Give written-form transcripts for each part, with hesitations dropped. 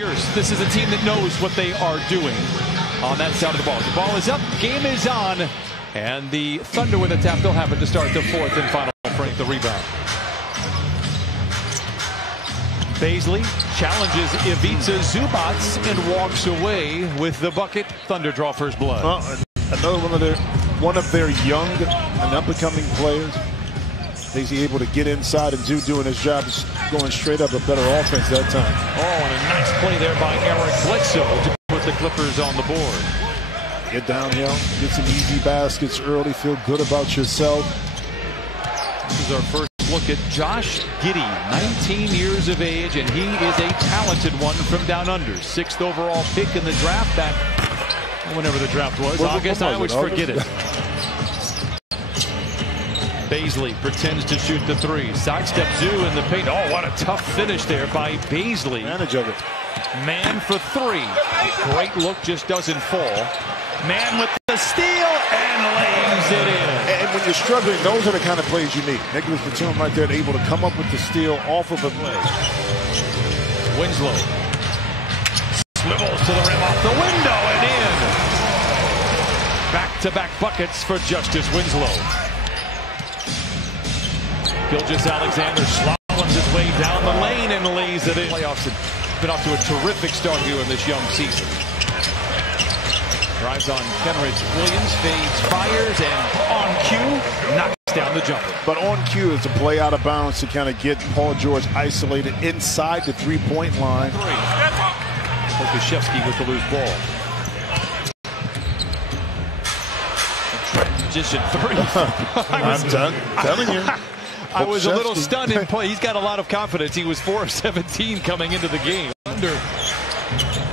This is a team that knows what they are doing on that side of the ball. The ball is up, game is on, and the Thunder with a tap. They'll have it to start the fourth and final frame. The rebound. Baisley challenges Ivica Zubac and walks away with the bucket. Thunder draw first blood. Another one of their young and up-and-coming players. He's able to get inside and doing his job, going straight up a better offense that time. Oh, and a nice play there by Eric Bledsoe to put the Clippers on the board. Get downhill, get some easy baskets early, feel good about yourself. This is our first look at Josh Giddey, 19 years of age, and he is a talented one from down under. 6th overall pick in the draft back whenever the draft was. August, I always forget it. Baisley pretends to shoot the three. Sidestep Zoo in the paint. Oh, what a tough finish there by Baisley. Advantage of it. Man for three. Great look, just doesn't fall. Man with the steal and lays it in. And when you're struggling, those are the kind of plays you need. Nicholas Batum right there, able to come up with the steal off of a play. Winslow swivels to the rim off the window and in. Back-to-back buckets for Justice Winslow. Gilgeous-Alexander slaloms his way down the lane and lays it in. Playoffs have been off to a terrific start here in this young season. Drives on Kenrich Williams, fades, fires, and on cue, knocks down the jumper. But on cue is a play out of bounds to kind of get Paul George isolated inside the three-point line. Pokusevski with the loose ball. Transition three. I'm telling you. I was a little stunned in play. He's got a lot of confidence. He was 4 of 17 coming into the game. Under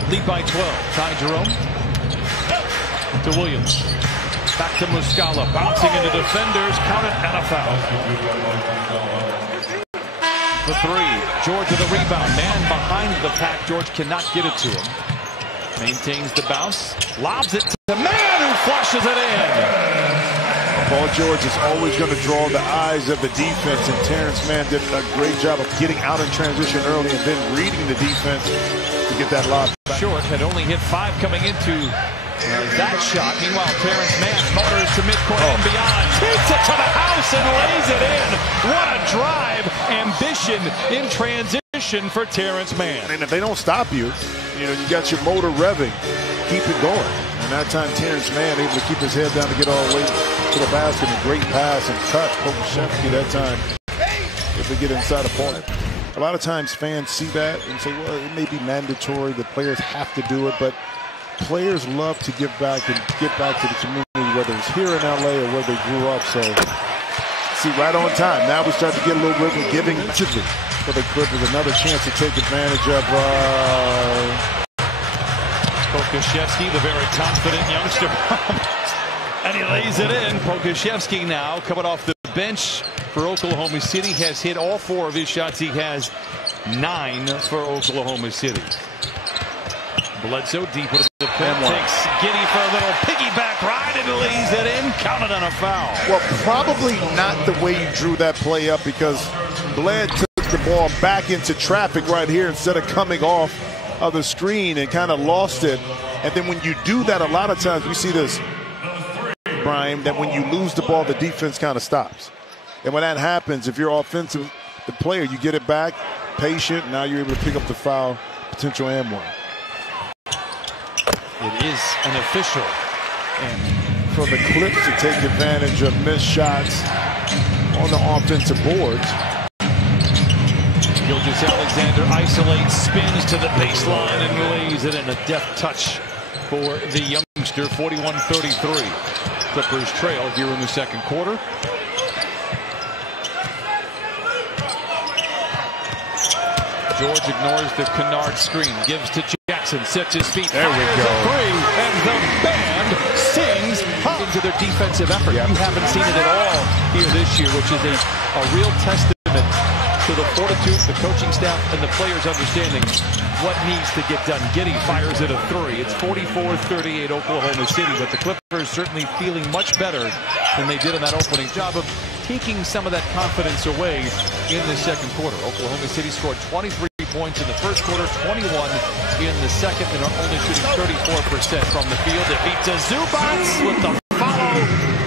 lead by 12. Ty Jerome to Williams. Back to Muscala. Bouncing into defenders. Count it and a foul. The three. George with the rebound. Man behind the pack. George cannot get it to him. Maintains the bounce. Lobs it to the man who flushes it in. Paul George is always going to draw the eyes of the defense, and Terrence Mann did a great job of getting out in transition early and then reading the defense to get that lob back. Short had only hit 5 coming into that shot. Meanwhile, Terrence Mann motors to midcourt and beyond. Takes it to the house and lays it in. What a drive. Ambition in transition for Terrence Mann. And if they don't stop you, you got your motor revving. Keep it going. And that time, Terrence Mann able to keep his head down to get all the way to the basket. A great pass and cut. Pokusevski that time if they get inside a point. A lot of times fans see that and say, well, it may be mandatory. The players have to do it. But players love to give back and get back to the community, whether it's here in L.A. or where they grew up. So, see, right on time. Now we start to get a little rhythm giving for the Clippers. Another chance to take advantage of Pokusevski, the very confident youngster. And he lays it in. Pokusevski now coming off the bench for Oklahoma City. Has hit all 4 of his shots. He has 9 for Oklahoma City. Bledsoe deep into the paint. Takes Giddey for a little piggyback ride and lays it in. Counted on a foul. Well, probably not the way you drew that play up, because Bled took the ball back into traffic right here instead of coming off of the screen and kind of lost it. And then when you do that, a lot of times we see this, Brian, that when you lose the ball, the defense kind of stops. And when that happens, if you're offensive, the player, you get it back, patient, now you're able to pick up the foul, potential and one. It is an official. And for the Clips to take advantage of missed shots on the offensive boards. Gilgeous-Alexander isolates, spins to the baseline, and lays it in. A deft touch for the youngster. 41-33. Clippers trail here in the second quarter. George ignores the Kennard screen, gives to Jackson, sets his feet, there we go. Three, and the band sings into their defensive effort. You haven't seen it at all here this year, which is a real testament to the fortitude, the coaching staff, and the players understanding what needs to get done. Giddey fires at a 3. It's 44-38 Oklahoma City, but the Clippers certainly feeling much better than they did in that opening. Job of taking some of that confidence away in the second quarter. Oklahoma City scored 23 points. points in the first quarter, 21 in the second, and are only shooting 34% from the field. It beats Zubac with the follow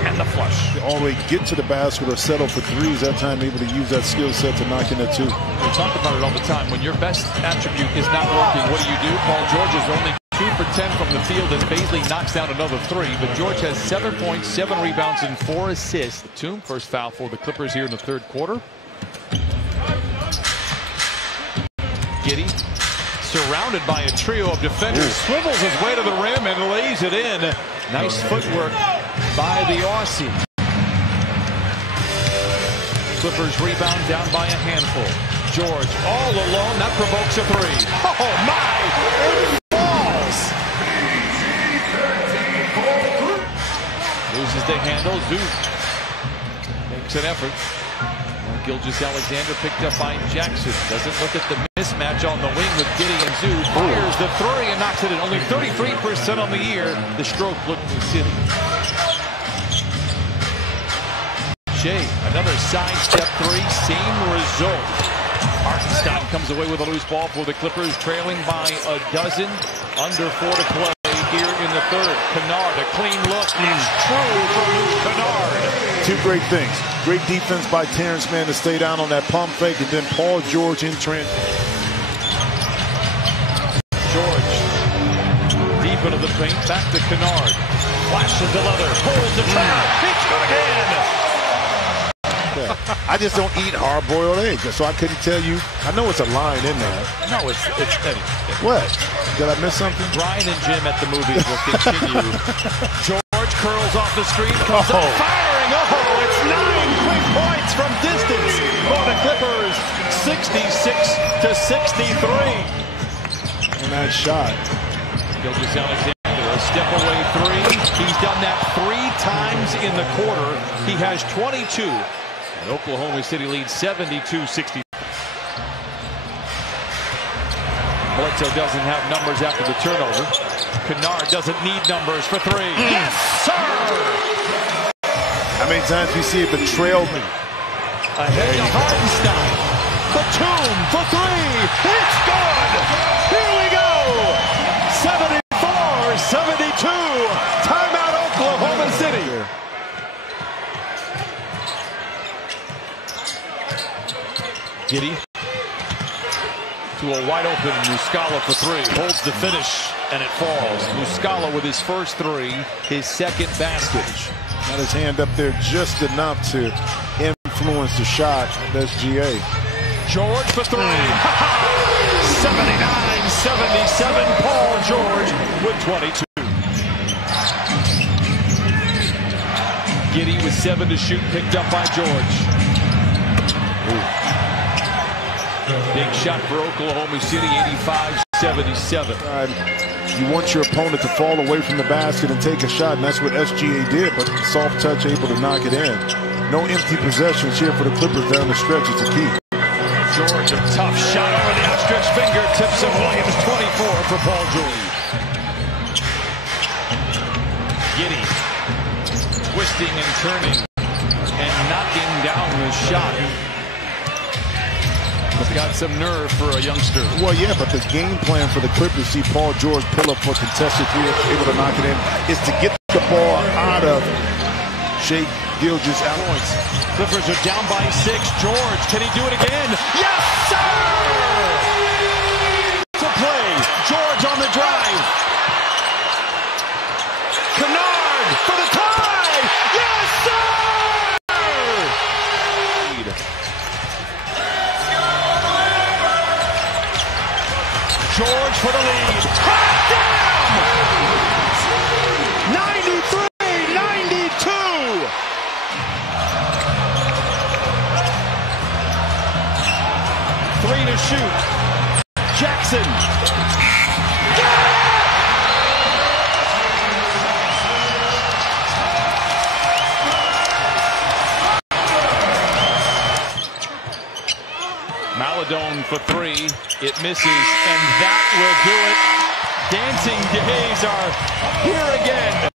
and the flush. They always get to the basket or settle for threes. That time able to use that skill set to knock in that two. We talk about it all the time. When your best attribute is not working, what do? Paul George is only 2 for 10 from the field, and Baisley knocks down another 3. But George has 7 points, 7 rebounds, and 4 assists. Tatum, first foul for the Clippers here in the third quarter. Giddey, surrounded by a trio of defenders, swivels his way to the rim and lays it in. Nice footwork by the Aussie. Clippers rebound down by a handful. George all alone, that provokes a 3. Oh my! It falls! Loses the handle. Zoot makes an effort. Gilgeous-Alexander picked up by Jackson. Doesn't look at the mismatch on the wing with Giddey and Zoo. Fires the 3 and knocks it in. Only 33% on the year. The stroke looked to City. Shea, another sidestep 3. Same result. Hartenstein comes away with a loose ball for the Clippers, trailing by a dozen. Under 4 to play here in the third. Kennard, a clean look is true for Luke Kennard. 2 great things. Great defense by Terrence Mann to stay down on that pump fake, and then Paul George in Trent. George deep into the paint, back to Kennard. Flashes the leather, pulls the trap. It's good again. I just don't eat hard-boiled eggs, so I couldn't tell you. I know it's a line in there. No, it's Eddie. What? Did I miss something? Brian and Jim at the movies will continue. George curls off the screen, comes up firing. Oh, it's 9 quick points from distance for the Clippers. 66-63. And that shot. Gilgeous-Alexander, a step away 3. He's done that 3 times in the quarter. He has 22. And Oklahoma City leads 72-60. Bledsoe doesn't have numbers after the turnover. Kennard doesn't need numbers for 3. Yes, sir! How many times we see it betrayal me? Ahead to Hartenstein. Batum for 3. It's good! Here we go! 74-72. Timeout Oklahoma City. Giddey to a wide open Muscala for 3. Holds the finish and it falls. Muscala with his first 3, his second basket. Got his hand up there just enough to influence the shot. That's GA. George for 3. 79-77. Paul George with 22. Giddey with 7 to shoot, picked up by George. Big shot for Oklahoma City, 85-77. You want your opponent to fall away from the basket and take a shot, and that's what SGA did, but soft touch able to knock it in. No empty possessions here for the Clippers down the stretch. It's a key. George, a tough shot over the outstretched fingertips of Williams, 24 for Paul George. Giddey twisting and turning and knocking down the shot. He's got some nerve for a youngster. Well, yeah, but the game plan for the Clippers, see Paul George pull up for contested 3, able to knock it in, is to get the ball out of Shea Gilgeous-Alexander. Clippers are down by 6. George, can he do it again? Yes, sir! To play. George on the drive. Kennard for the tie. Yes, sir! George for the lead. Touchdown! 93-92. Three to shoot. Jackson. Maladone for 3. It misses, and that will do it. Dancing days are here again.